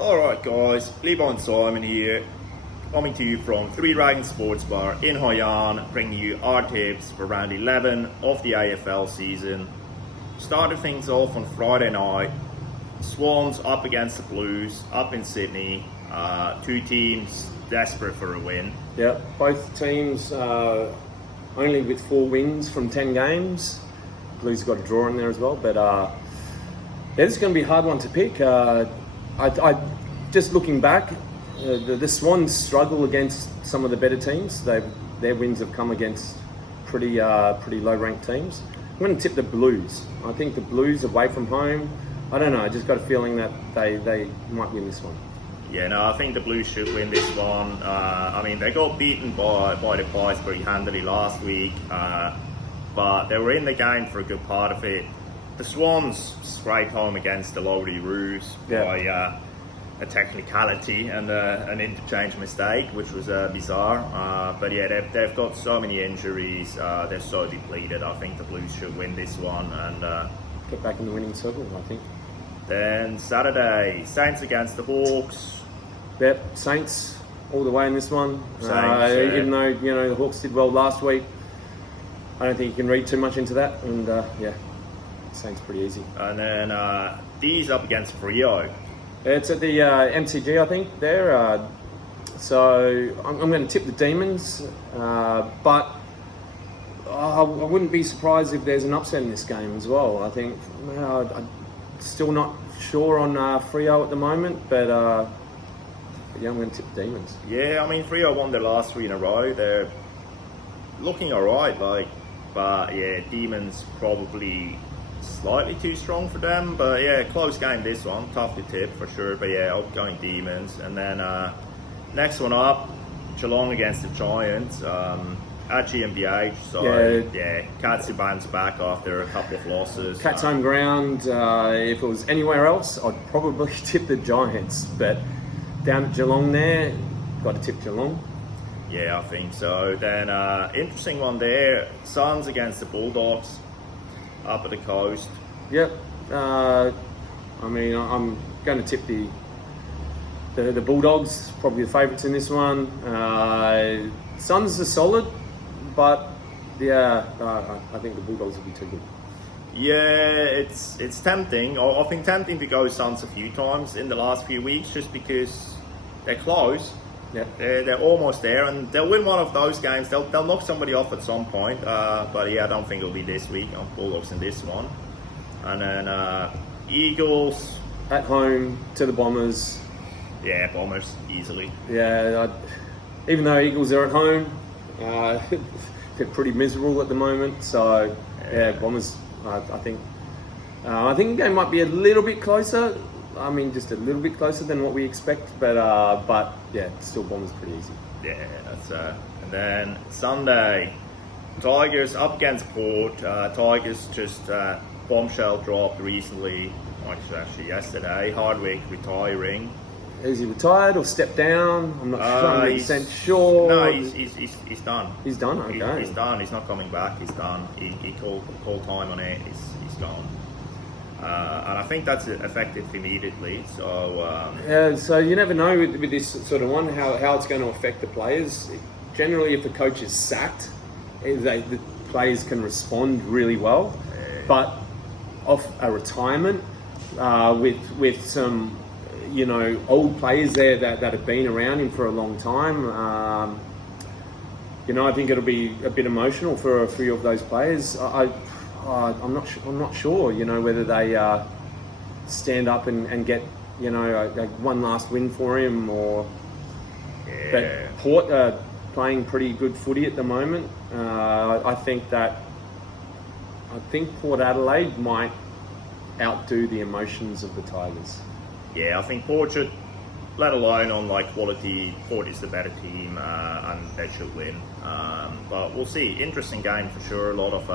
Alright guys, Levi and Simon here, coming to you from Three Dragons Sports Bar in Hoi An, bringing you our tips for round 11 of the AFL season. Started things off on Friday night, Swans up against the Blues, up in Sydney, two teams desperate for a win. Yeah, both teams only with 4 wins from 10 games. Blues got a draw in there as well, but this is going to be a hard one to pick. I just looking back, the Swans struggle against some of the better teams. Their wins have come against pretty low-ranked teams. I'm going to tip the Blues. I think the Blues away from home. I don't know. I just got a feeling that they might win this one. Yeah, no, I think the Blues should win this one. I mean, they got beaten by the Pies pretty handily last week, but they were in the game for a good part of it. The Swans scraped home against the Lowry Roos by a technicality and an interchange mistake, which was bizarre. But yeah, they've got so many injuries. They're so depleted. I think the Blues should win this one and get back in the winning circle, I think. Then Saturday, Saints against the Hawks. Yep, Saints all the way in this one. Saints, even though the Hawks did well last week, I don't think you can read too much into that. And Saints pretty easy. And then D's up against Freo. It's at the MCG, I think, there. So I'm going to tip the Demons, but I wouldn't be surprised if there's an upset in this game as well. I think I'm still not sure on Freo at the moment, but yeah, I'm going to tip the Demons. Yeah, I mean, Freo won their last 3 in a row. They're looking alright, but yeah, Demons probably slightly too strong for them, but yeah, close game this one, tough to tip for sure, but yeah, I'm going Demons. And then next one up, Geelong against the Giants at GmbH. So yeah, Katsuban's back after a couple of losses. Cats home ground. If it was anywhere else, I'd probably tip the Giants, but down at Geelong there, got to tip Geelong. Yeah, I think so. Then interesting one there, Suns against the Bulldogs up at the coast. Yep. I mean, I'm going to tip the Bulldogs, probably the favourites in this one. Suns are solid, but yeah, I think the Bulldogs will be too good. Yeah, it's tempting. I've been tempting to go Suns a few times in the last few weeks, just because they're close. Yeah, they're almost there, and they'll win one of those games. They'll knock somebody off at some point. But yeah, I don't think it'll be this week. I'm Bulldogs in this one. And then Eagles at home to the Bombers. Yeah, Bombers easily. Yeah, even though Eagles are at home, they're pretty miserable at the moment. So yeah, Bombers. I think the game might be a little bit closer. I mean, just a little bit closer than what we expect, but yeah, still Bombers pretty easy. Yeah, that's and then Sunday, Tigers up against Port. Tigers just bombshell dropped recently, actually yesterday. Hardwick retiring. Is he retired or stepped down? I'm not 100% sure. No, he's done. He's done. Okay. He's done. He's not coming back. He's done. He called time on it. He's gone. And I think that's effective immediately. So so you never know with this sort of one how it's going to affect the players. Generally, if the coach is sacked, the players can respond really well. But off a retirement with some old players there that have been around him for a long time, I think it'll be a bit emotional for a few of those players. I'm not sure, whether they stand up and get, one last win for him or. Yeah. But Port are playing pretty good footy at the moment. I think Port Adelaide might outdo the emotions of the Tigers. Yeah, I think Port should, let alone on quality, Port is the better team and they should win. But we'll see. Interesting game for sure. A lot of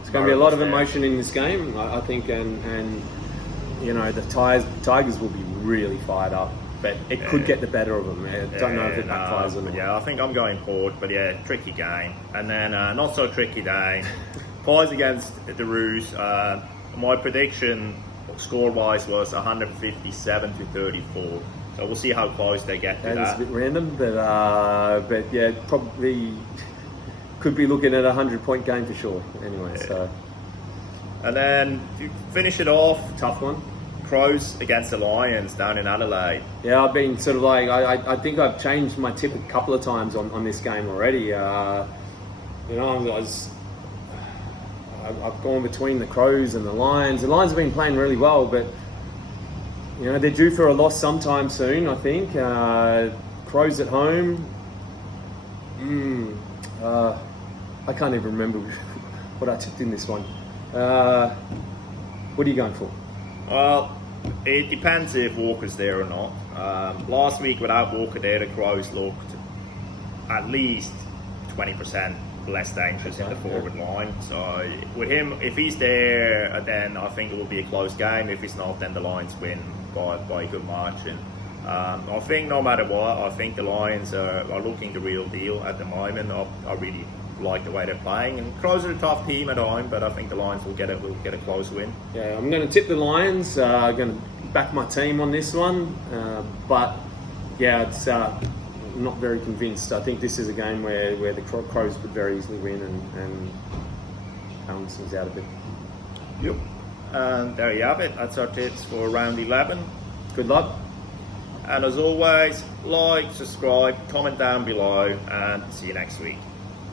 it's going to be a lot of emotion in this game, I think, and the Tigers will be really fired up. But it could get the better of them. I don't know if it backfires on them. Yeah, I think I'm going Port, but yeah, tricky game. And then not so tricky game, Pies against the Roos. My prediction score-wise was 157 to 34. So we'll see how close they get to That is that. a bit random, but yeah, probably could be looking at a 100-point game for sure. Anyway, so And then to finish it off, tough one. Crows against the Lions down in Adelaide. Yeah, I've been sort of like I think I've changed my tip a couple of times on this game already. I've gone between the Crows and the Lions. The Lions have been playing really well, but they're due for a loss sometime soon, I think. Crows at home. I can't even remember what I tipped in this one. What are you going for? Well, it depends if Walker's there or not. Last week without Walker there, the Crows looked at least 20% less dangerous in the forward line. So with him, if he's there, then I think it will be a close game. If he's not, then the Lions win by a good margin. I think no matter what, I think the Lions are looking the real deal at the moment. I really like the way they're playing, and Crows are a tough team at home, but I think the Lions will get a close win. Yeah, I'm going to tip the Lions. I'm going to back my team on this one, but yeah, it's not very convinced. I think this is a game where the Crows could very easily win and balance things out a bit. Yep. And there you have it. That's our tips for round 11. Good luck. And as always, like, subscribe, comment down below, and see you next week.